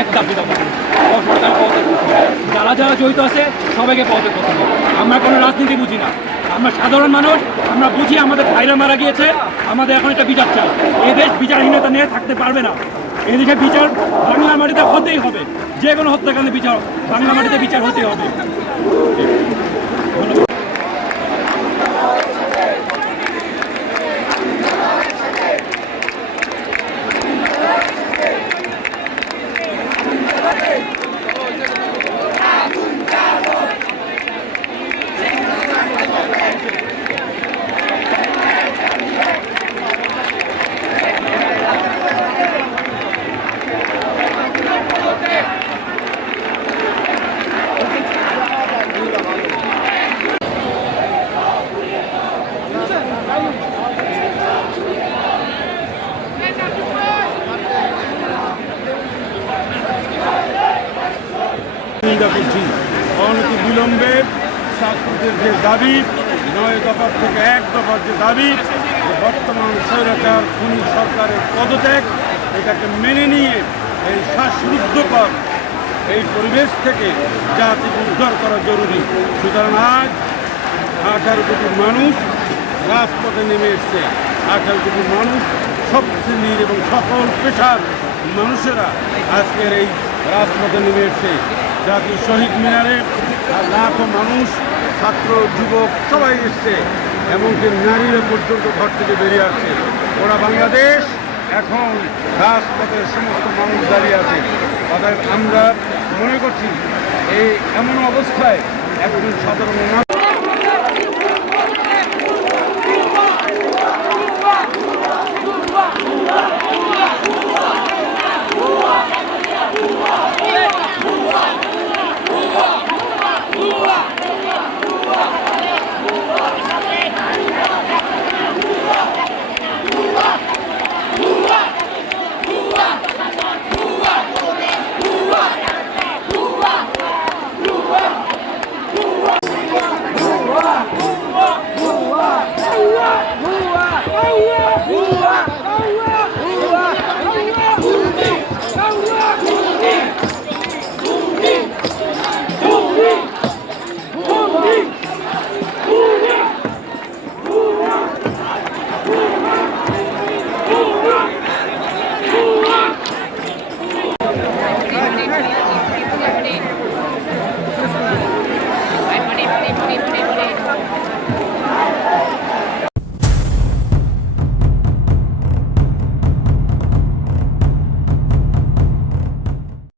এক দাবি দাবি করি। সরকার পদত্যাগ করতে যারা যারা জড়িত আছে, সবাইকে পদত্যাগ করতে হবে আমরা কোনো রাজনীতি বুঝি না। আমরা সাধারণ মানুষ, আমরা বুঝি আমাদের ভাইরা মারা গিয়েছে। আমাদের এখন একটা বিচার চাই। এই দেশ বিচারহীনতা নিয়ে থাকতে পারবে না। এই দেশে বিচার বাংলা মাটিতে হতেই হবে। যে কোনো হত্যাকাণ্ডে বিচার বাংলা মাটিতে বিচার হতেই হবে। নিন্দা করছি অনতি বিলম্বে ছাত্রদের যে দাবি, নয় দফার থেকে এক দফার যে দাবি বর্তমান স্বৈরাচার খুনি সরকারের পদত্যাগ, এটাকে মেনে নিয়ে এই শ্বাসরুদ্ধকর এই পরিবেশ থেকে জাতিকে উদ্ধার করা জরুরি। সুতরাং আজ আঠারো কোটি মানুষ রাজপথে নেমে এসছে। আঠারো কোটি মানুষ সব শ্রেণির এবং সকল পেশার মানুষেরা আজকের এই রাজপথে নেমে এসছে। জাতির শহীদ মিনারে লাখো মানুষ, ছাত্র, যুবক, সবাই এসছে। এমনকি নারীরা পর্যন্ত ঘর থেকে বেরিয়ে আসছে। ওরা বাংলাদেশ, এখন রাজপথের সমস্ত মানুষ দাঁড়িয়ে আছে। অর্থাৎ আমরা মনে করছি, এই এমন অবস্থায় একজন সাধারণ